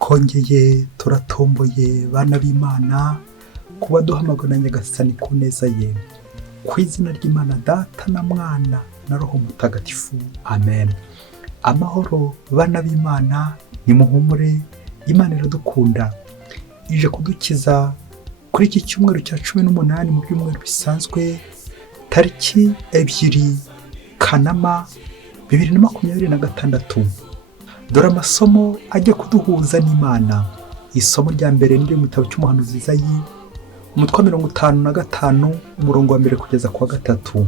twongeye turatomboye bana b'Imana kuba duhamagara na Nyagasani ku neza ye, ku izina ry'Imana Data na Mwana na Roho Mutagatifu, amen. Amahoro bana b'Imana, nimuhumure, Imana iradukunda, ije kudukiza kuri iki cyumweru cya 18 mu byumweru bisanzwe, tariki 2 Kanama 2026. Dore amasomo ajya kuduhuza n'Imana. Isomo rya mbere ni mu gitabo cy'umuhanuzi Izayi, umutwe 55 umurongo wa 1 kugeza ku wa 3.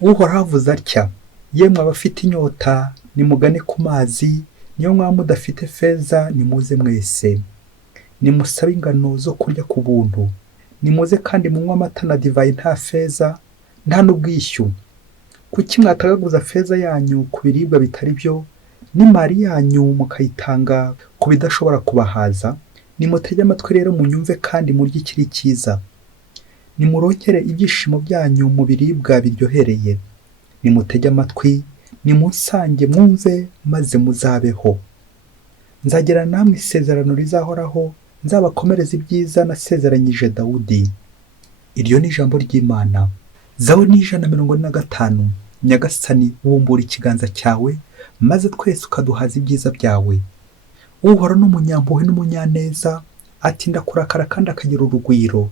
Uhoraho avuze atya: yemwe abafite inyota nimugane ku mazi, niyo mwaba mudafite feza nimuze mwese, nimusabe ingano zo kurya ku buntu, nimuze kandi munywe amata na divayi nta feza nta n'ubwishyu. Kuki mwatagaguza feza yanyu ku biribwa bitari byo, n'imari yanyu mukayitanga ku bidashobora kubahaza? Nimutege amatwi rero munyumve kandi murye ikiri cyiza, nimurongere ibyishimo byanyu mu biribwa biryohereye. Nimutege amatwi, nimunsange mwumve maze muzabeho. Nzagirana namwe isezerano rizahoraho, nzabakomereza ibyiza nasezeranyije Dawudi. Iryo ni ijambo ry'Imana. Zaburi ni 145. Nyagasani wumbura ikiganza cyawe, maze twese ukaduhaza ibyiza byawe. Uhoraho n'umunyampuhwe n'umunyaneza, atinda kurakara kandi akagira urugwiro.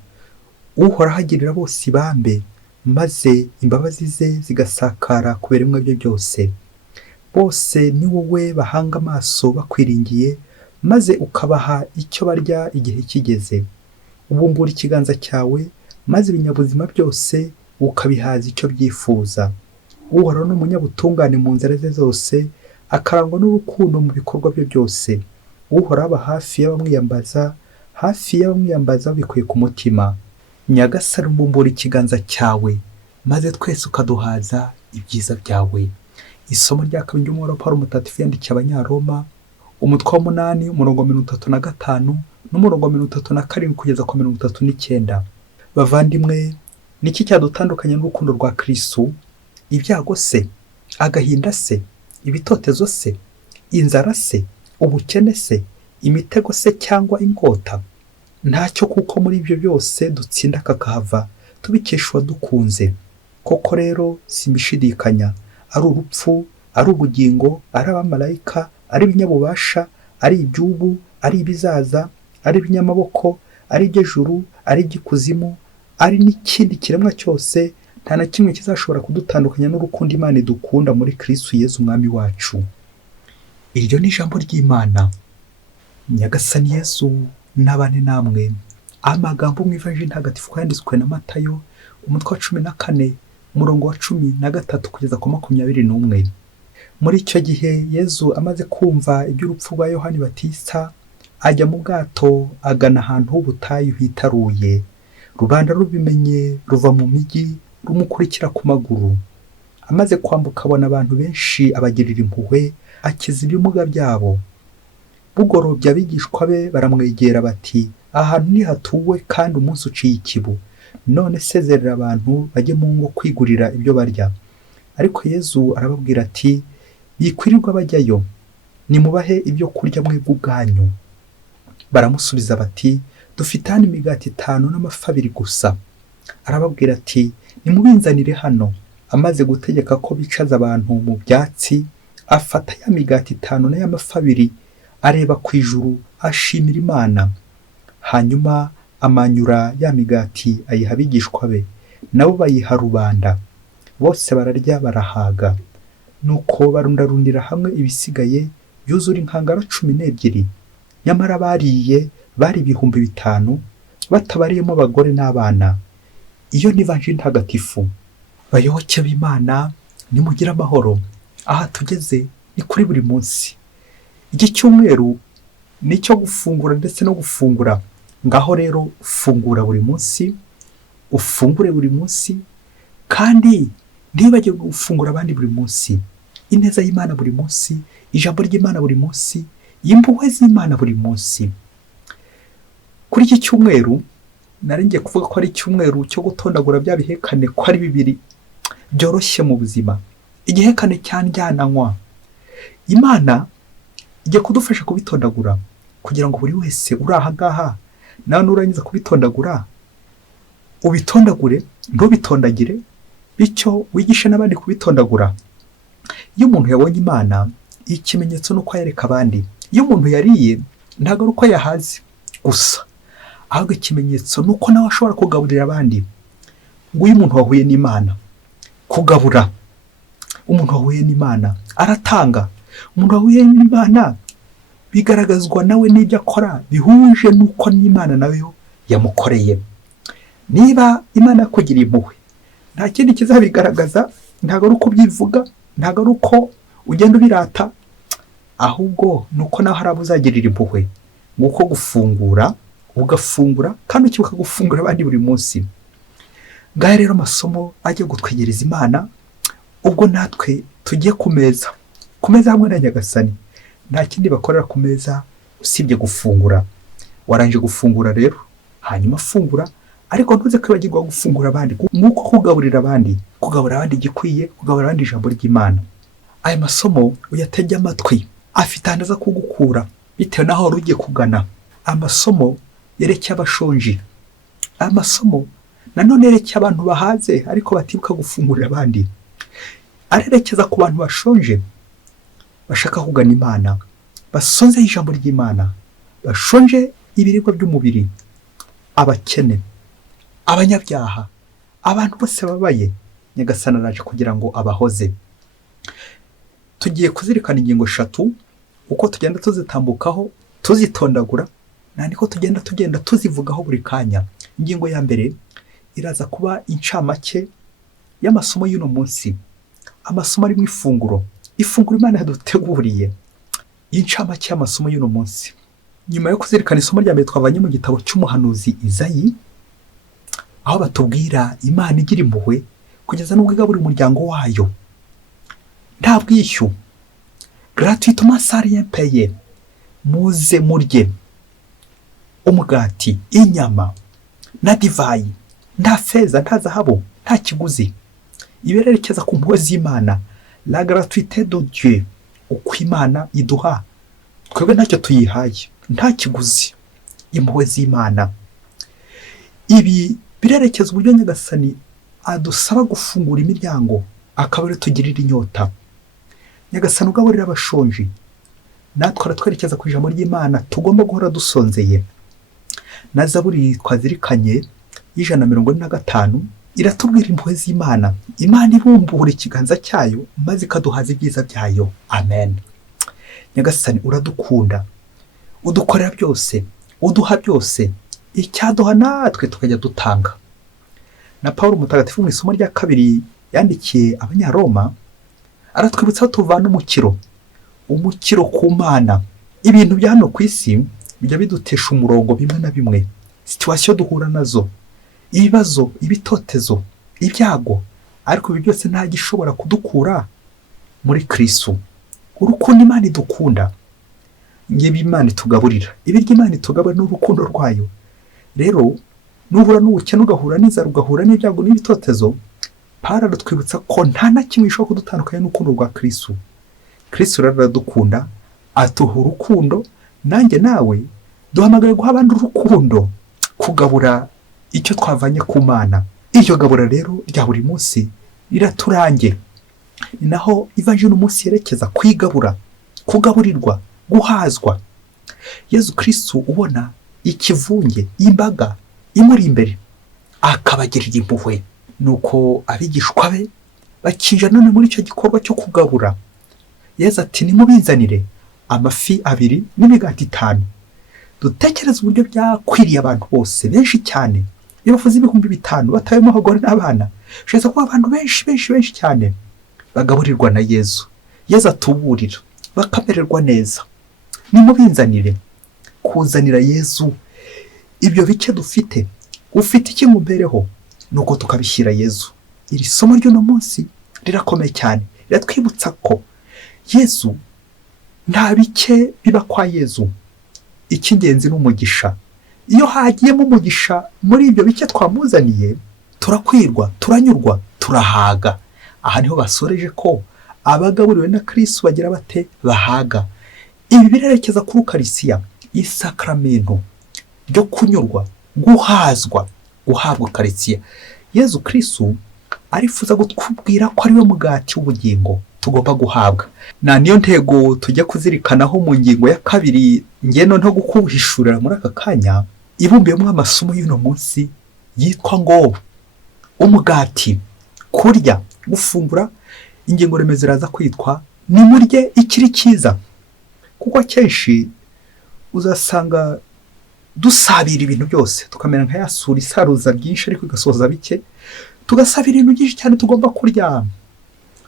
Uhoraho agirira bose ibambe, maze imbabazi ze zigasakara ku biremwa bye byose. Bose ni wowe bahanga amaso bakwiringiye, maze ukabaha icyo barya igihe kigeze. Ubumbura ikiganza cyawe, maze ibinyabuzima byose ukabihaza icyo byifuza. Uhoraho n'umunyabutungane mu nzira ze zose, akarangwa n'urukundo mu bikorwa bye byose. Uhoraho aba hafi y'abamwiyambaza bikuye ku mutima. Nyagasani ubumbura ikiganza cyawe, maze twese ukaduhaza ibyiza byawe. Isomo rya kabiri ry'umwara Pawulo Mutagatifu yandikiye Abanyaroma, umutwe wa 8 umurongo wa 35 n'umurongo wa 37 kugeza ku 39. Bavandimwe, niki cyadutandukanya n'urukundo rwa Kristo? Ibyago se? Agahinda se? Ibitotezo se? Inzara se? Ubukene se? Imitego se cyangwa inkota? Ntacyo, kuko muri ibyo byose dutsinda kakahava tubikesha uwadukunze. Koko rero simbishidikanya, ari urupfu, ari ubugingo, ari abamarayika, ari ibinyabubasha, ari iby'ubu, ari ibizaza, ari ibinyamaboko, ari iby'ejuru, ari iby'ikuzimu, ari n'ikindi kiremwa cyose, nta na kimwe kizashobora kudutandukanya n'urukundo Imana idukunda muri Kristo Yesu umwami wacu. Iryo ni ijambo ry'Imana. Nyagasani Yesu nabane namwe. Amagambo mu Ivanjili ntagatifu yanditswe na Matayo, umutwe wa 14 umurongo wa 13 kugeza ku 21. Muri icyo gihe Yesu amaze kumva iby'urupfu rwa Yohani Batista, ajya mu bwato agana ahantu h'ubutayu hitaruye. Rubanda rubimenye ruva mu migi rumukurikira ku maguru. Amaze kwambuka abona abantu benshi abagirira impuhwe, akiza ibimuga byabo. Bugorobye abigishwa be baramwegera bati: ahantu nihatuwe kandi umunsi uciye ikibu, none sezerera abantu bajye mu ngo kwigurira ibyo barya. Ariko Yesu arababwira ati: bikwirirwa bajyayo, nimubahe ibyo kurya mwebwe ubwanyu. Baramusubiza bati: dufite hano imigati 5 n'amafi 2 gusa. Arababwira ati: nimubinzanire hano. Amaze gutegeka ko bicaza abantu mu byatsi, afata ya migati 5 n'amafi 2, areba ku ijuru, ashimira Imana. Hanyuma amanyura ya migati ayiha abigishwa be, nabo bayiha rubanda. Bose bararya barahaga. Nuko barundarundira hamwe ibisigaye byuzura inkangara 12. Nyamara bariye bari 5,000, batabariyemo abagore n'abana. Iyo ni Ivanjili ntagatifu. Bayoboke b'Imana, nimugira amahoro. Aha tugeze ni kuri buri munsi. Iki cyumweru ni cyo gufungura ndetse no gufungura. Ngaho rero fungura buri munsi, ufungure buri munsi, kandi ntibagire gufungura abandi buri munsi. Ineza y'Imana buri munsi, ijambo ry'Imana buri munsi, impuhwe z'Imana buri munsi. Kuri iki cyumweru naringiye kuvuga ko ari icyumweru cyo gutondagura bya bihekane ko ari 2 byoroshye mu buzima. Igihekane cyanjyananywa, Imana ijya kudufasha kubitondagura. kugira ngo buri wese uri aha ngaha nawe nurangiza kubitondagura ubitondagure ntubitondagire, bityo wigishe n'abandi kubitondagura. Iyo umuntu yabonye Imana, ikimenyetso ni uko yereka abandi. Iyo umuntu yariye ntabwo ari uko yahaze gusa, ahubwo ikimenyetso ni uko nawe ashobora kugaburira abandi. ngo iyo umuntu wahuye n'Imana, kugabura, umuntu wahuye n'Imana aratanga. Umuntu wahuye n'Imana bigaragazwa nawe n'ibyo akora bihuje n'uko n'Imana nayo yamukoreye. Niba Imana yakugiriye impuhwe, nta kindi kizabigaragaza, ntabwo ari uko byivuga, ntabwo ari uko ugenda ubirata, ahubwo ni uko nawe hari abo uzagirira impuhwe. Nguko gufungura, ugafungura kandi ukibuka gufungura abandi buri munsi. Ngaho rero amasomo ajya gutwegereza Imana, ubwo natwe tugiye ku meza hamwe na Nyagasani. Nta kindi bakorera ku meza usibye gufungura. Warangije gufungura rero, hanyuma fungura, ariko ntuze kwibagirwa gufungura abandi, nk'uko kugaburira abandi igikwiye, kugaburira abandi ijambo ry'Imana. Aya masomo uyatege amatwi, afite ahantu aza kugukura bitewe n'aho wari ugiye kugana. Amasomo yerekeye abashonji, amasomo nanone yerekeye abantu bahaze ariko batibuka gufungurira abandi, arerekeza ku bantu bashonje bashaka kugana Imana, basonze ijambo ry'Imana, bashonje ibiribwa by'umubiri, abakene, abanyabyaha, abantu bose babaye. Nyagasani araje kugira ngo abahoze. Tugiye kuzirikana ingingo 3 uko tugenda tuzitambukaho tuzitondagura, nandiko tugenda tuzivugaho buri kanya. Ingingo ya mbere iraza kuba incamake y'amasomo y'uno munsi, amasomo ari mu ifunguro Imana yaduteguriye. Incamake y'amasomo y'uno munsi, nyuma yo kuzirikana isomo rya mbere twavanye mu gitabo cy'umuhanuzi Izayi, aho batubwira Imana igira impuhwe kugeza n'ubwo igaburira umuryango wayo nta bwishyu, gratuitement sans rien payer. Muze murye umugati, inyama na divayi, nta feza, nta zahabu, nta kiguzi. Ibererekeza ku mpuhwe z'Imana, la gratuité de Dieu, uko Imana iduha, twebwe ntacyo tuyihaye, nta kiguzi, impuhwe z'Imana. Ibi birerekeza uburyo Nyagasani adusaba gufungura imiryango, akaba ari tugirira inyota. Nyagasani ugaburira abashonji, natwe aratwerekeza ku ijambo ry'Imana tugomba guhora dusonzeye. Na Zaburi twazirikanye y'145 iratubwira impuhwe z'Imana, Imana ibumbura ikiganza cyayo maze ikaduhaza ibyiza byayo. Amen. Nyagasani uradukunda, udukorera byose, uduha byose, icyaduha natwe tukajya dutanga. Na Paulo mutagatifu mu isomo rya 2 yandikiye Abanyaroma aratwibutsa tuvana umukiro ku Mana. Ibintu bya hano ku isi bijya bidutesha umurongo bimwe na bimwe, situation duhura nazo, ibibazo, ibitotezo, ibyago, ariko ibi byose nta gishobora kudukura muri Kristo. Urukundo Imana idukunda, ngibi Imana itugaburira, ibiryo Imana itugaburira n'urukundo rwayo. Rero nuhura n'ubukene, ugahura n'inzara, ugahura n'ibyago n'ibitotezo, Pawulo aratwibutsa ko nta na kimwe gishobora kudutandukanya n'urukundo rwa Kristo. Kristo rero aradukunda, atuha urukundo. Nanjye nawe duhamagaye guha abandi urukundo, kugabura icyo twavanye ku Mana. Iryo gabura rero rya buri munsi riraturange. Ni naho ivanjiri umunsi yerekeza kwigabura, kugaburirwa, guhazwa. Yezu Kristo ubona ikivunge, imbaga imuri imbere, akabagirira impuhwe. Nuko abigishwa be bakinja none muri icyo gikorwa cyo kugabura. Yezu ati nimubinzanire amafi 2 n'imigati 5. Dutekereza uburyo byakwiriye abantu bose benshi cyane, iyo bafuze 5,000 batayemo abagore n'abana, sheza ko abantu benshi cyane bagaburirwa na Yezu. Yezu atuburira bakamererwa neza. Nimubinzanire, kuzanira Yezu ibyo bike dufite. Ufite iki mumbereho, nuko tukabishyira Yezu. Iri somo ry'uno munsi rirakomeye cyane, riratwibutsa ko Yezu nta bike biba kwa Yezu. Icy'ingenzi n'umugisha. Iyo hagiyemo umugisha muri ibyo bike twamuzaniye, turakwirwa, turanyurwa, turahaga. Aha niho basoreje ko abagaburiwe na Kristo bagira bate bahaga. Ibi birerekeza ku Ukarisiya. isakramento ryo kunyurwa, guhazwa, guhabwa ukaristiya. Yezu Kristo arifuza kutubwira ko ari we mugati w'ubugingo tugomba guhabwa. Niyo ntego tujya kuzirikanaho mu ngingo ya kabiri ngeno nto gukuhishurira muri aka kanya, ibumbiyemo amasomo y'uno munsi yitwa ngo umugati, kurya, gufungura. Ingingo remezo iraza kwitwa nimurye ikiri cyiza, kuko akenshi uzasanga dusabira ibintu byose tukamera nka yasura isaruza byinshi ariko igasoza bike, tugasabira ibintu byinshi cyane tugomba kurya,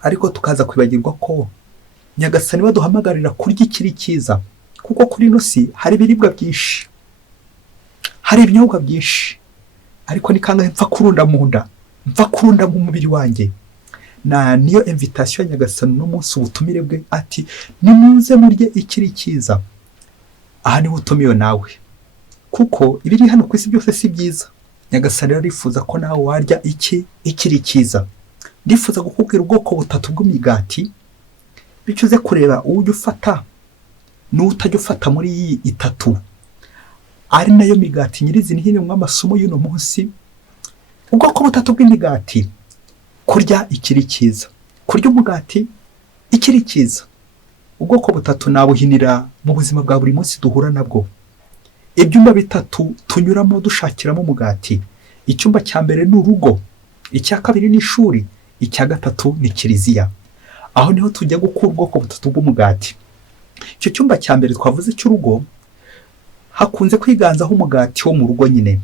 ariko tukaza kwibagirwa ko Nyagasani baduhamagarira kurya ikiri cyiza, kuko kuri ino si hari ibiribwa byinshi, hari ibinyobwa byinshi, ariko ni kangahe mpfa kurunda mu nda, mpfa kurunda mu mubiri wanjye. Niyo invitation ya Nyagasani no munsi ubutumire bwe ati nimuze murye ikiri cyiza. Aha niho utumiwe nawe, kuko ibiri hano ku isi byose si byiza. Nyagasani arifuza ko nawe warya ikiri cyiza. Ndifuza kukubwira ubwoko butatu bw'imigati, bicuze kureba uwo ujya ufata n'utajya ufata muri iyi itatu, ari nayo migati nyirizina hino mu amasomo y'uno munsi. Ubwoko butatu bw'imigati: kurya ikiri cyiza, kurya umugati ikiri cyiza. Ubwoko butatu nabuhinira mu buzima bwa buri munsi duhura nabwo. Ibyumba bitatu tunyuramo dushakiramo umugati. Icyumba cya mbere ni urugo, icya kabiri ni ishuri, icya gatatu ni kiliziya. Aho niho tujya gukura ubwoko butatu bw'umugati. Icyo cyumba cya mbere twavuze cy'urugo hakunze kwiganzaho umugati wo mu rugo nyine,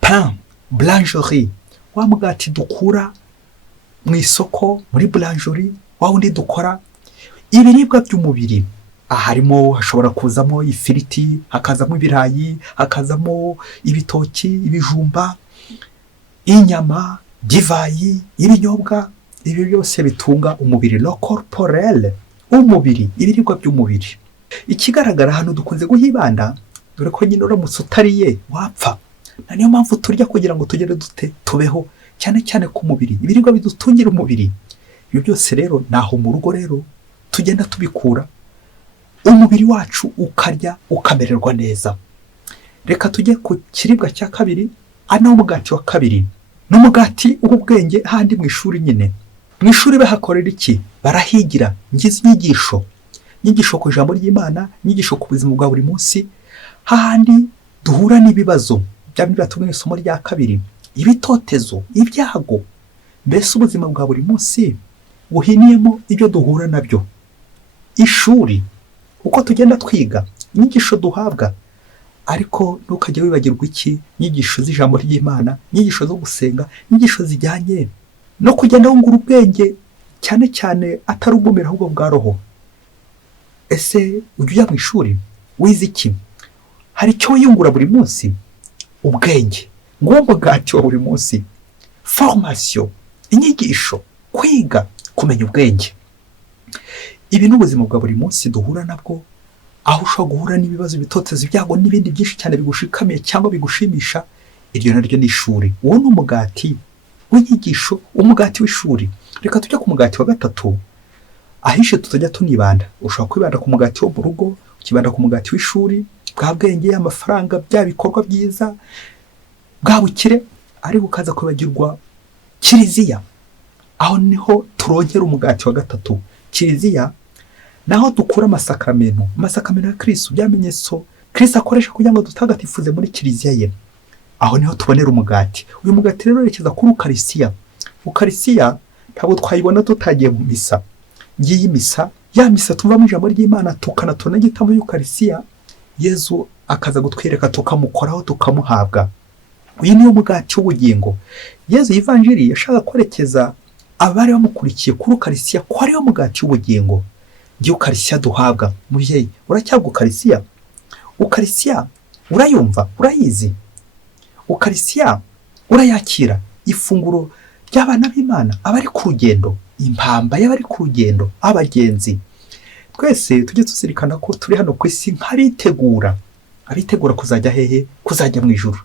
pain, boulangerie, wa mugati dukura mu isoko muri boulangerie, wa wundi dukora ibiribwa by'umubiri. Harimo hashobora kuzamo ifiriti, hakazamo ibirayi, hakazamo ibitoki, ibijumba, inyama, divayi, ibinyobwa. Ibi byose bitunga umubiri, le corporel, umubiri, ibiribwa by'umubiri. Ikigaragara hano dukunze guhibanda, dore ko nyine uramutse utariye wapfa. Niyo mpamvu turya kugira ngo tugere tubeho, cyane cyane ku mubiri, ibiribwa bidutungira umubiri. Ibyo byose rero naho mu rugo rero tugenda tubikura, umubiri wacu ukarya ukamererwa neza. Reka tujye ku kiribwa cya kabiri, ano umugati wa kabiri. N'umugati w'ubwenge. Handi mu ishuri nyine, mu ishuri bahakorera iki? Barahigira inyigisho ku ijambo ry'Imana, inyigisho ku buzima bwa buri munsi. Hahandi duhura n'ibibazo bya bindi batumwe isomo rya kabiri, ibitotezo, ibyago. Mbese ubuzima bwa buri munsi buhiniyemo ibyo duhura nabyo. Ishuri, uko tugenda twiga, inyigisho duhabwa, ariko ntukajye wibagirwa iki? Inyigisho z'ijambo ry'Imana, inyigisho zo gusenga, inyigisho zijyanye no kugenda wungura ubwenge, cyane cyane atari ubwumira ahubwo bwa roho. Ese ujya mu ishuri wize iki? Hari icyo wiyungura buri munsi? Ubwenge, nguwo mugati wa buri munsi. Formation, inyigisho, kwiga, kumenya ubwenge. Ibi ni ubuzima bwa buri munsi duhura nabwo, aho ushobora guhura n'ibibazo, bitoteza, ibyago n'ibindi byinshi cyane bigushikamiye cyangwa bigushimisha. Iryo naryo ni ishuri. Uwo ni umugati w'inyigisho, umugati w'ishuri. Reka tujya ku mugati wa gatatu, ahishe tutajya tunibanda. Ushobora kwibanda ku mugati wo mu rugo, ukibanda ku mugati w'ishuri, bwa bwenge, amafaranga, bya bikorwa byiza, bwa bukire, ariko ukaza kwibagirwa kiliziya. Aho niho turongera umugati wa gatatu. Kiliziya naho dukura amasakramento ya Kristo, byamenyetso Kristo akoresha kugira ngo dutagatifuze muri kiliziya ye. Aho niho tubonera umugati. Uyu mugati rero werekeza kuri ukaristiya. Ukaristiya ntabwo twayibona tutagiye mu misa. Ngiyi misa, ya misa tuva mu ijambo ry'Imana tukanatona gitamo y'ukaristiya, Yezu akaza gutwereka tukamukoraho tukamuhabwa. Uyu niwo mugati w'ubugingo. Yezu Evanjiri yashaka kwerekeza abari bamukurikiye kuri ukaristiya ko ariyo mugati w'ubugingo. Ngiyo ukaristiya duhabwa. Mubyeyi, uracyabwa ukaristiya? Ukaristiya urayumva, urayizi? Ukaristiya urayakira? Ifunguro ry'abana b'Imana, abari ku rugendo, impamba y'abari ku rugendo, abagenzi. Twese tujye tuzirikana ko turi hano ku isi nk'abitegura, abitegura kuzajya hehe? Kuzajya mu ijuru.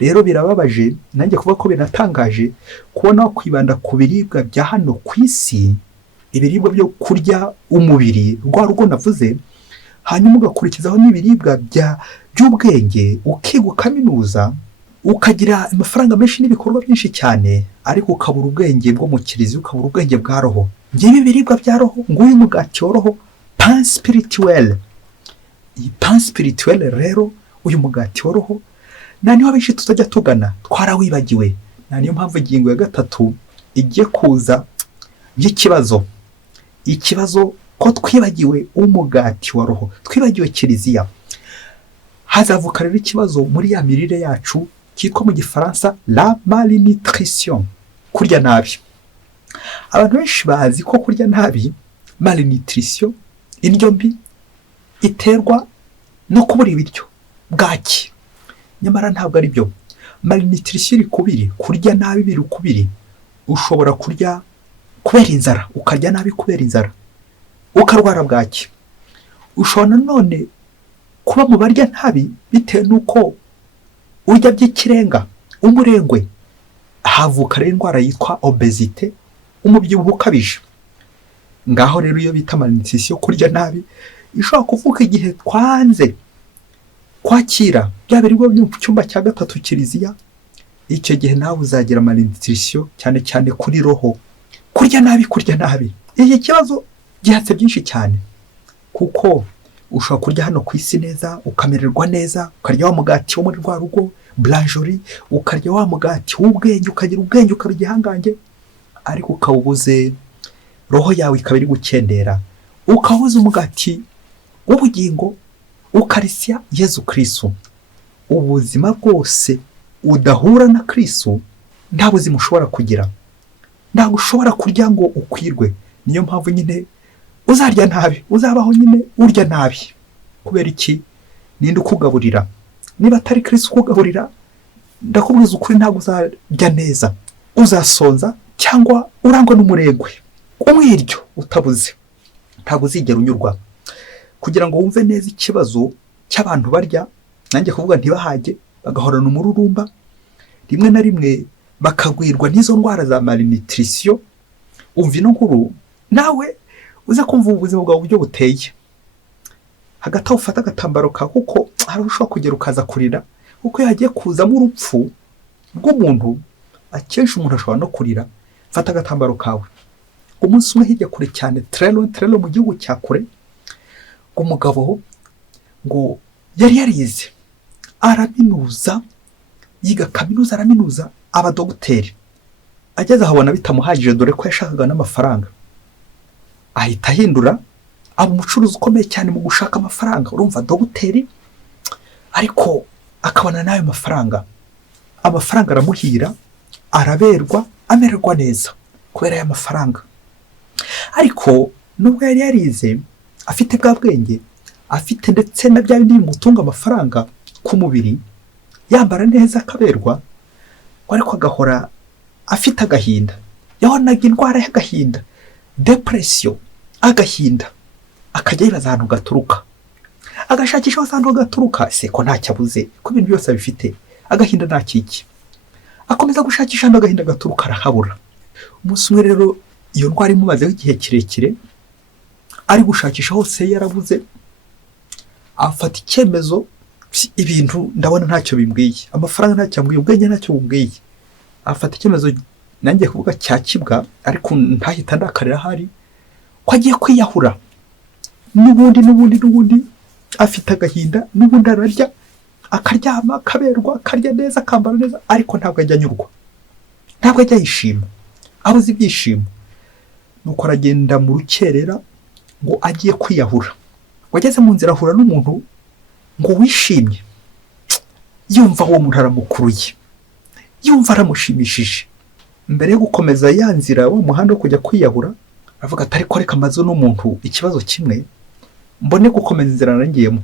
Rero birababaje, nanjye kuvuga ko binatangaje kubona kwibanda ku biribwa bya hano ku isi, ibiribwa byo kurya umubiri, rwa rugo navuze, hanyuma ugakurikizaho n'ibiribwa by'ubwenge, ukiga ukaminuza, ukagira amafaranga menshi n'ibikorwa byinshi cyane, ariko ukabura ubwenge bwo mu kiriziya, ukabura ubwenge bwa roho. Ngibi ibiribwa bya roho, nguyu umugati wa roho, pain spirituel. Iyi pain spirituel rero, uyu mugati wa roho, niho abenshi tutajya tugana, twarawibagiwe. Niyo mpamvu ingingo ya 3 igiye kuza by'ikibazo. Ikibazo ko twibagiwe umugati wa roho, twibagiwe kiriziya. Hazavuka rero ikibazo muri ya mirire yacu cyitwa mu gifaransa la malnutrition, kurya nabi. Abantu benshi bazi ko kurya nabi, malnutrition, indyo mbi, iterwa no kubura ibiryo, bwaki. Nyamara ntabwo ari byo. Malnutrition iri kubiri, kurya nabi biri kubiri. Ushobora kurya kubera inzara, ukarya nabi kubera inzara, ukarwara bwaki. Ushobora none kuba mu barya nabi bitewe nuko urya by'ikirenga, umurengwe. Havuka rero indwara yitwa obesite, umubyibuho ukabije. Ngaho rero iyo bita malnutrition, kurya nabi, ishobora kuvuka igihe twanze kwakira bya biribwa byo mu cyumba cya 3 kiriziya. Icyo gihe nawe uzagira malnutrition, cyane cyane kuri roho. Kurya nabi, kurya nabi. Iki kibazo gihatse byinshi cyane, kuko ushobora kurya hano ku isi neza, ukamererwa neza, ukarya wa mugati wo muri rwa rugo, blancherie, ukarya wa mugati w'ubwenge, ukagira ubwenge, ukaba igihangange, ariko ukawubuze, roho yawe ikaba iri gukendera. Ukawuze umugati w'ubugingo, ukarisia Yezu Kristo. Ubuzima bwose udahura na Kristo, nta buzima ushobora kugira. Ntabwo ushobora kurya ngo ukwirwe. Niyo mpamvu nyine uzarya nabi, uzabaho nyine urya nabi. Kubera iki? Ninde ukugaburira? Niba atari Kristo ukugaburira, ndakubwiza ukuri, ntabwo uzarya neza. Uzasonza cyangwa urangwa n'umuregwe. Umwiryo utabuze, ntabwo uzigera unyurwa. Kugira ngo wumve neza ikibazo cy'abantu barya, nanjye kuvuga ntibahage, bagahorana umururumba, rimwe na rimwe bakagwirwa n'izo ndwara za malnutrition. Umva ino nkuru nawe uza kumva ubuzima bwawe uburyo buteye. Hagati aho ufata agatambaro ka, kuko hari ushobora kugera ukaza kurira, kuko yagiye kuzamo urupfu rw'umuntu. Akenshi umuntu ashobora no kurira. Fata agatambaro kawe. Umunsi umwe hirya kure cyane, trelo mu gihugu cya kure, umugabo ngo yari yarize, araminuza, yiga kaminuza, araminuza, aba dogiteri. Ageze ahabona bitamuhagije, dore ko yashakaga n'amafaranga. Ahita ahindura, aba umucuruzi ukomeye cyane mu gushaka amafaranga. Urumva dogiteri, ariko akabona nayo mafaranga. Amafaranga aramuhira, araberwa, amererwa neza kubera aya mafaranga. Ariko nubwo yari yarize, afite bwa bwenge, afite ndetse na bya bindi bimutunga amafaranga ku mubiri, yambara neza, akaberwa, ariko agahora afite agahinda. Yabonaga indwara y'agahinda, depression, agahinda. Akajya yibaza ahantu gaturuka, agashakisha ahantu gaturuka. Se ko ntacyo abuze, ko ibintu byose abifite, agahinda nta kiki. Akomeza gushakisha ahantu agahinda gaturuka, arahabura. Umunsi umwe rero iyo ndwara imumazeho igihe kirekire, ari gushakisha hose yarabuze. Afata icyemezo, ibintu ndabona ntacyo bimbwiye, amafaranga ntacyo ambwiye, ubwenge ntacyo bumbwiye. Afata icyemezo, nanjye kuvuga cya kibwa, ariko ntahita ndakarira hari ko agiye kwiyahura. N'ubundi afite agahinda, n'ubundi ararya, akaryama, akaberwa, akarya neza, akambara neza, ariko ntabwo ajya anyurwa, ntabwo ajya yishima, abuze ibyishimo. Nuko aragenda mu rukerera ngo agiye kwiyahura. Wageze mu nzira ahura n'umuntu ngo wishimye, yumva uwo muntu aramukuruye, yumva aramushimishije. Mbere yo gukomeza ya nzira, wa muhanda wo kujya kwiyahura, avuga ati ariko reka maze n'umuntu ikibazo kimwe, mbone gukomeza inzira narangiyemo.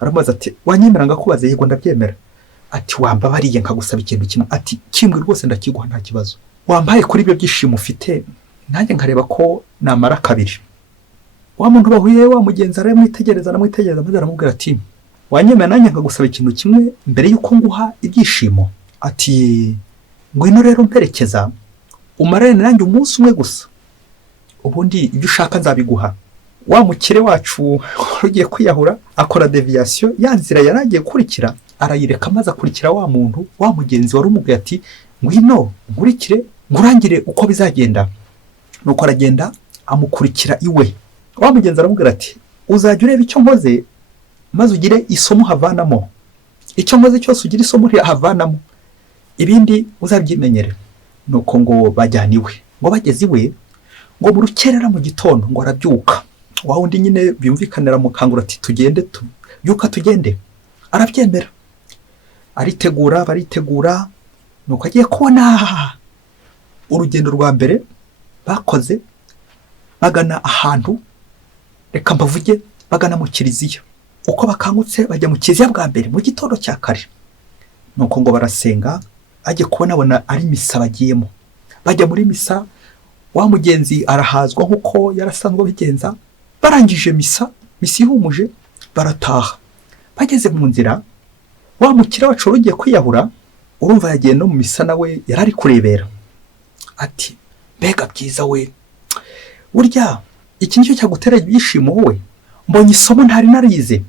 Aramubaza ati wanyemera ngakubaza? Yego ndabyemera. Ati wambabariye nkagusaba ikintu kimwe? Ati kimwe rwose ndakiguha nta kibazo. Wambaye kuri ibyo byishimo ufite, nanjye nkareba ko namara kabiri. Wa muntu bahuye, wa mugenzi aramwitegereza, maze aramubwira ati wanyemera nanjye nkagusaba ikintu kimwe mbere yuko nguha ibyishimo? Ati ngwino rero mperekeza, umarane nanjye umunsi umwe gusa, ubundi ibyo ushaka nzabiguha. wa mukire wacu ugiye kwiyahura akora deviation, ya nzira yaragiye gukurikira arayireka, maze akurikira wa muntu, wa mugenzi wari umubwiye ati ngwino nkurikire ngurangire uko bizagenda. Nuko aragenda amukurikira iwe. Wa mugenzi aramubwira ati uzajya ureba icyo nkoze maze ugire isomo havanamo, icyo nkoze cyose ugire isomo havanamo, ibindi uzabyimenyere. Nuko ngo bajyana iwe. Ngo bageze iwe, ngo mu rukerera mu gitondo ngo arabyuka. Wa wundi nyine byumvikanira mukangura ati tugende, byuka tugende. Arabyemera, aritegura, baritegura. Nuko agiye kubona urugendo rwa mbere bakoze bagana ahantu, reka mbavuge, bagana mu kiliziya. Uko bakangutse bajya mu kiliziya bwa mbere mu gitondo cya kare. Nuko ngo barasenga, agiye kubona ari misa bagiyemo. Bajya muri misa, wa mugenzi arahazwa nk'uko yarasanzwe bigenza. Barangije misa ihumuje barataha. Bageze mu nzira, wa mukire wacu ugiye kwiyahura, urumva yagiye no mu misa nawe yarari kurebera. Ati mbega byiza we, burya iki nicyo cyagutera ibyishimo wowe? Mbonye isomo ntari narize,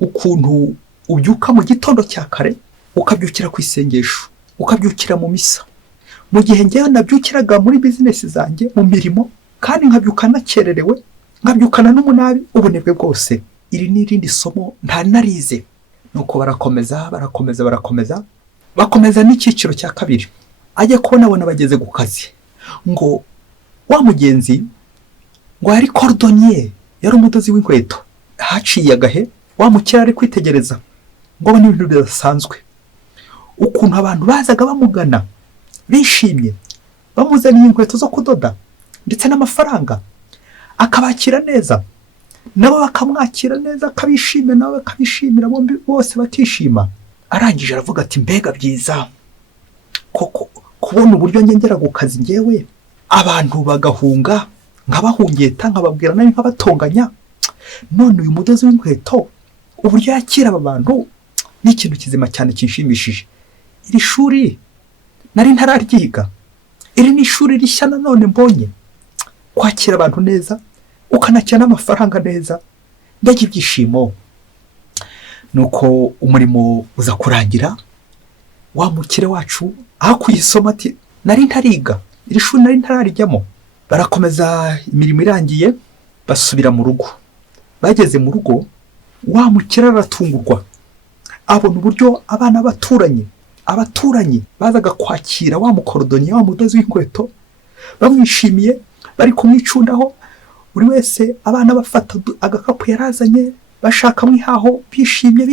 ukuntu ubyuka mu gitondo cya kare ukabyukira ku isengesho, ukabyukira mu misa. Mu gihe ngewe nabyukiraga muri business zanjye, mu mirimo, kandi nkabyuka nakererewe, nkabyukana n'umunabi, ubunebwe bwose. Iri ni irindi somo ntari narize. Nuko barakomeza n'icyiciro cya kabiri. Ajye kubona bageze ku kazi, ngo wa mugenzi ngo yari cordonnier, yari umudozi w'inkweto. Haciye agahe, wa mukire ari kwitegereza, ngo abone ibintu bidasanzwe, ukuntu abantu bazaga bamugana bishimye, bamuzaniye inkweto zo kudoda ndetse n'amafaranga, akabakira neza, nabo bakamwakira neza, akabishimira, nawe akabishimira, bombi bose bakishima. Arangije aravuga ati mbega byiza koko kubona uburyo ngengera ku kazi ngewe abantu bagahunga, nkabahungeta, nkababwira nabi, nkabatonganya. None uyu mudozi w'inkweto uburyo yakira aba bantu ni ikintu kizima cyane kinshimishije. Iri shuri nari ntararyiga, iri ni ishuri rishya nanone mbonye, kwakira abantu neza, ukanakira n'amafaranga neza, mbega ibyishimo. Nuko umurimo uza kurangira, wa mukire wacu aho kuyisoma ati nari ntariga, iri shuri nari ntararijyamo. Barakomeza, imirimo irangiye basubira mu rugo. Bageze mu rugo, wa mukire aratungurwa, abona uburyo abana abaturanyi bazaga kwakira wa mukorodoniye, wa mudozi w'inkweto, bamwishimiye, bari kumwicundaho, buri wese abana bafata agakapu yarazanye, bashaka mwihaho, bishimye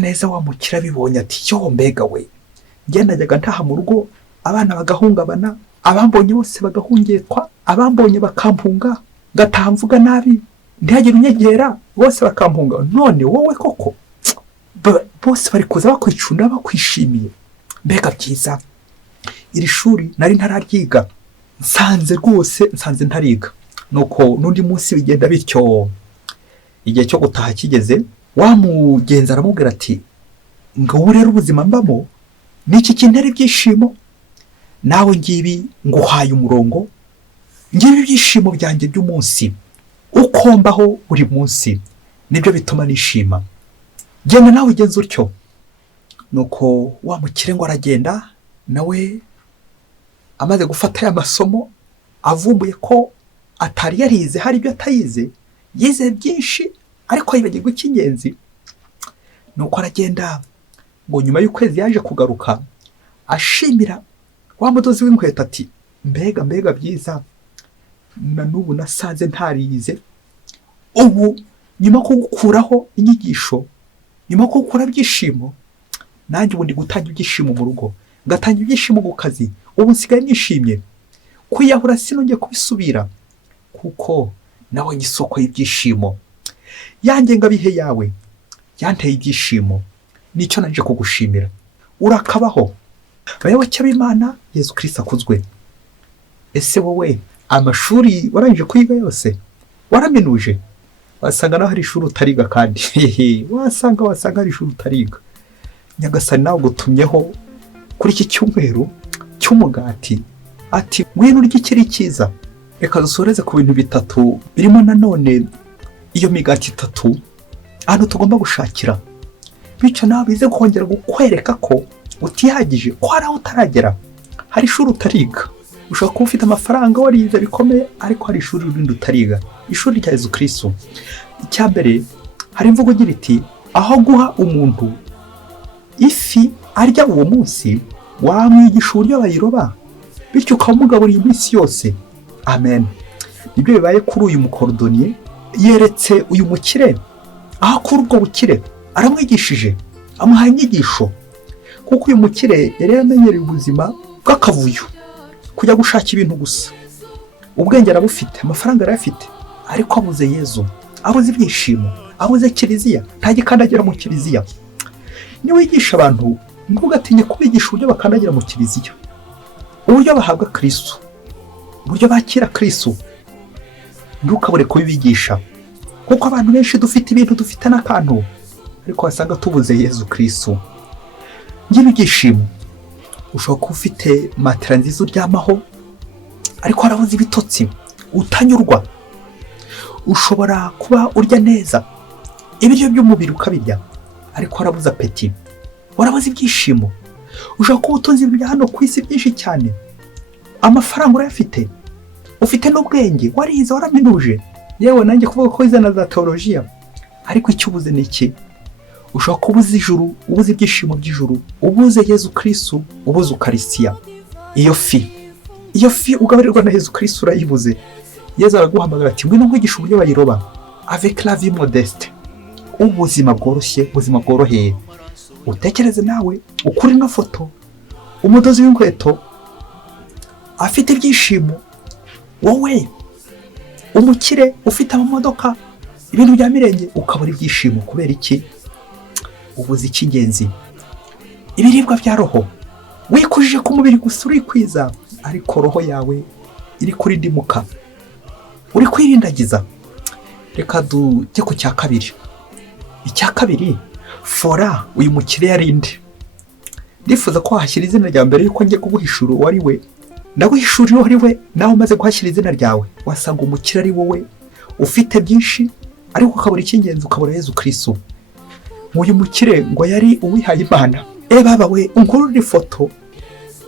neza. Wa mukire abibonye ati yo mbega we, ngendajyaga ntaha mu rugo abana bagahungabana, abambonye bose bagahungetwa, abambonye bakampunga, ngataha mvuga nabi, ntihagire unyegera, bose bakampunga. None wowe koko bose bari kuza bakwicunda, bakwishimiye, mbega byiza. Iri shuri nari ntararyiga, nsanze ntariga. Nuko n'undi munsi bigenda bityo. Igihe cyo gutaha kigeze, wa mugenzi aramubwira ati ngo rero ubuzima mbamo niki kintera ibyishimo, nawe ngibi nguhaye umurongo, ngibi ibyishimo byanjye by'umunsi, uko mbaho buri munsi nibyo bituma nishima, genda nawe ugenze utyo. Nuko wa mukire ngo aragenda, nawe amaze gufata aya masomo, avumbuye ko atari yarize, hari ibyo atayize, yize byinshi ariko yibagirwa icy'ingenzi. Nuko aragenda, ngo nyuma y'ukwezi yaje kugaruka ashimira wa mudozi w'inkweto ati mbega byiza, na n'ubu nasanze ntarize. Ubu nyuma yo gukuraho inyigisho, nyuma yo gukura ibyishimo, nanjye ubu ndi gutanga ibyishimo mu rugo, ngatanga ibyishimo ku kazi, ubu nsigaye nishimye. Kwiyahura sinongeye kubisubira, kuko nabonye isoko y'ibyishimo. Yanjye ngabihe yawe yanteye ibyishimo, nicyo naje kugushimira. Urakabaho. Bayoboke b'Imana, Yesu Kristo akuzwe. Ese wowe amashuri warangije kwiga yose waraminuje? Wasanga naho hari ishuri utariga, kandi wasanga hari ishuri utariga. Nyagasani nawe gutumyeho kuri iki cyumweru cy'umugati, ati ngwino urye ikiri cyiza. reka dusoreze ku bintu bitatu birimo nanone iyo migati itatu ahantu tugomba gushakira, bityo nawe bize kongera kukwereka ko utihagije, ko hari aho utaragera, hari ishuri utariga. Ushobora kuba ufite amafaranga warize bikomeye, ariko hari ishuri rindi utariga, ishuri rya Yezu Kristo. Icya mbere, hari imvugo igira iti aho guha umuntu ifi arya uwo munsi, wamwigisha uburyo bayiroba, bityo ukamugaburira iminsi yose. Amen. Nibyo bibaye kuri uyu mukorodoniye, yeretse uyu mukire aho akura ubwo bukire, aramwigishije, amuhaye inyigisho, kuko uyu mukire yari yaramenyereye ubuzima bw'akavuyo, kujya gushaka ibintu gusa. Ubwenge arabufite, amafaranga arayafite, ariko abuze Yezu, abuze ibyishimo, abuze kiliziya, ntagikandagira mu kiliziya. Niwigisha abantu, ntugatinye kubigisha uburyo bakandagira mu kiliziya, uburyo bahabwa Kristo, uburyo bakira Kristo, ntukabure kubibigisha, kuko abantu benshi dufite ibintu, dufite n'akantu, ariko wasanga tubuze Yezu Kristo. Ngibyishimo, ushobora kuba ufite matera nziza uryamaho, ariko warabuze ibitotsi, utanyurwa. Ushobora kuba urya neza ibiryo by'umubiri ukabirya, ariko warabuze apeti, warabuze ibyishimo. Ushobora kuba utunze ibintu bya hano ku isi byinshi cyane, amafaranga urayafite, ufite n'ubwenge, warize, waraminuje, yewe nanjye kuvuga ko wize na za teolojiya, ariko icyo ubuze ni iki? Ushobora kuba ubuze ijuru, ubuze ibyishimo by'ijuru, ubuze Yezu Kristo, ubuze Ukarisiya. Iyo fi ugaburirwa na Yezu Kristo urayibuze. Yezu araguhamagara ati ngwino nkwigisha uburyo bayiroba, avec la vie modeste, ubuzima bworoshye, ubuzima bworoheye. Utekereze nawe, ukuri no foto, umudozi w'inkweto afite ibyishimo, wowe umukire ufite amamodoka, ibintu bya mirenge, ukabura ibyishimo. Kubera iki? Ubuze icy'ingenzi, ibiribwa bya roho. Wikujije ku mubiri gusa urikwiza, ariko roho yawe iri kurindimuka, uri kwirindagiza. Reka tujye ku cya kabiri. Icya kabiri, fora uyu mukire yarinde. Ndifuza ko wahashyira izina rya mbere yuko ngiye kuguhishura uwo ari we. Ndaguhishurira uwo ari we, nawe umaze kuhashyira izina ryawe, wasanga umukire ari wowe, ufite byinshi, ariko ukabura icy'ingenzi, ukabura Yezu Kristo. Uyu mukire ngo yari uwihaye Imana. Baba we, unkurura ifoto,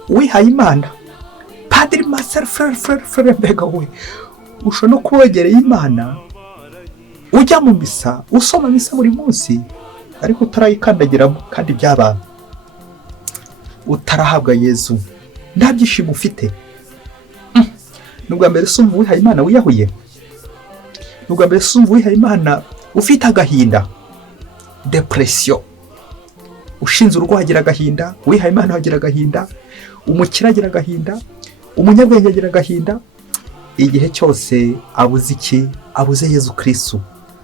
uwihaye Imana, Padiri Marcel Frere, mbega we, ushobora no kuwegereye Imana, ujya mu misa, usoma misa buri munsi, ariko utarayikandagiramo, kandi byaba utarahabwa Yezu, nta byishimo ufite. Nubwo mbere sumva uwihaye Imana wiyahuye, nubwo mbere sumva uwihaye Imana ufite agahinda, depression. Ushinze urugo hagira agahinda, wihaye Imana hagira agahinda, umukire agira agahinda, umunyabwenge agira agahinda. Igihe cyose abuze iki? Abuze Yezu Kristo,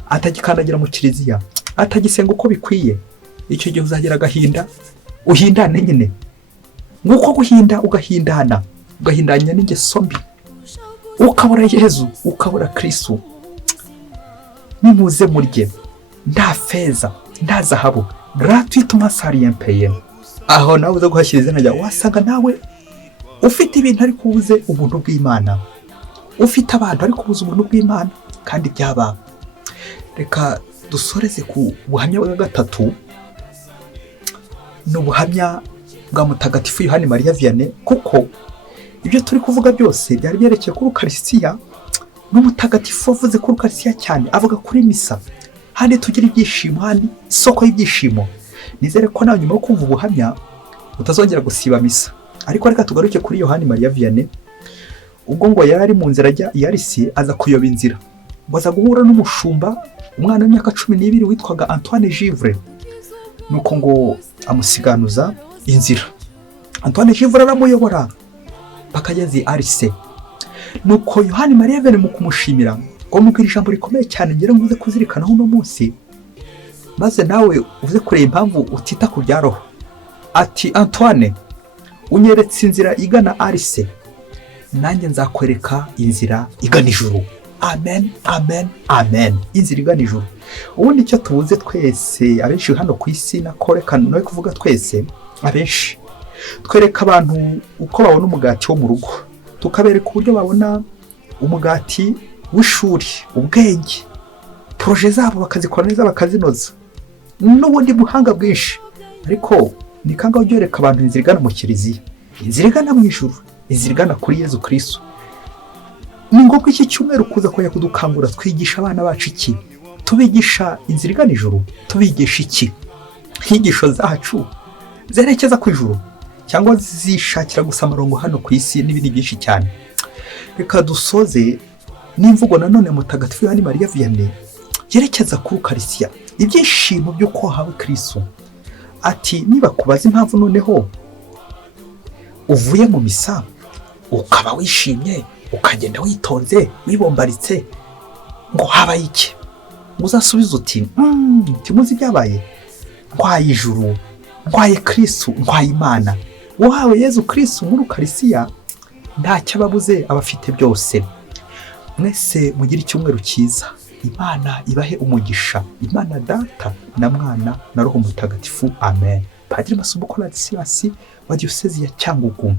atagikandagira mu kiliziya, atagisenga uko bikwiye. Icyo gihe uzagira agahinda, uhindane nyine, nguko guhinda, ugahindana, ugahindanya n'ingeso mbi, ukabura Yezu, ukabura Kristo. Nimuze murye, nta feza, nta zahabu, gratuitement sans rien payer. Aho nawe uza guhashyira izina ryawe, wasanga nawe ufite ibintu ariko ubuze ubuntu bw'Imana, ufite abantu ariko ubuze ubuntu bw'Imana, kandi byaba. Reka dusoreze ku buhamya bwa gatatu. Ni ubuhamya bwa Mutagatifu Yohani Mariya Vianney, kuko ibyo turi kuvuga byose byari byerekeye kuri Ukarisiya. N'umutagatifu wavuze kuri Ukarisiya cyane, avuga kuri misa, handi tugira ibyishimo, handi isoko y'ibyishimo. Nizere ko nawe nyuma yo kumva ubuhamya utazongera gusiba misa. Ariko reka tugaruke kuri Yohani Mariya Vianney. Ubwo ngo yari ari mu nzira ajya i Arisi, aza kuyoba inzira, ngo aza guhura n'umushumba, umwana w'imyaka 12 witwaga Antoine Givre. Nuko ngo amusiganuza inzira. Antoine Givre aramuyobora bakageza i Arisi. Nuko Yohani Mariya Vianney mu kumushimira, ngo mubwira ijambo rikomeye cyane ngira ngo uze kuzirikana uno munsi, maze nawe uze kureba impamvu utita ku bya roho. Ati Antoine, unyeretse inzira igana Arisi, nanjye nzakwereka inzira igana ijuru. Amen, amen, amen. Inzira igana ijuru. Ubundi icyo tubuze twese abenshi hano ku isi, nakoreka no kuvuga twese abenshi, twereka abantu uko babona umugati wo mu rugo, tukabereka uburyo babona umugati w'ishuri, ubwenge, poroje zabo bakazikora neza bakazinoza, n'ubundi buhanga bwinshi. Ariko ni kangaho byoreka abantu inzira igana mu kiliziya, inzira igana mu ijuru, inzira igana kuri Yezu Kristo. Ni ngombwa iki cyumweru kuza kujya kudukangura twigisha abana bacu iki? Tubigisha inzira igana ijuru? Tubigisha iki? Inyigisho zacu zerekeza ku ijuru cyangwa zishakira gusa amarongo hano ku isi n'ibindi byinshi cyane? Reka dusoze n'imvugo nanone mutagatifu Yohani Mariya Vianney yerekeza kuri Ukarisiya, ibyishimo by'uko wahawe Kristo. Ati niba kubaza impamvu noneho uvuye mu misa ukaba wishimye ukagenda witonze wibombaritse, ngo habaye iki? Uzasubiza uti timuzi byabaye, ndwaye ijuru, ndwaye Kristo, ndwaye Imana. Uhawe Yezu Kristo muri Ukarisiya ntacyo ababuze, abafite byose. Mwese mugire icyumweru cyiza, Imana ibahe umugisha, Imana Data na Mwana na Roho Mutagatifu, amen. Padiri Masumbuko Ladislas wa Diyosezi ya Cyangugu.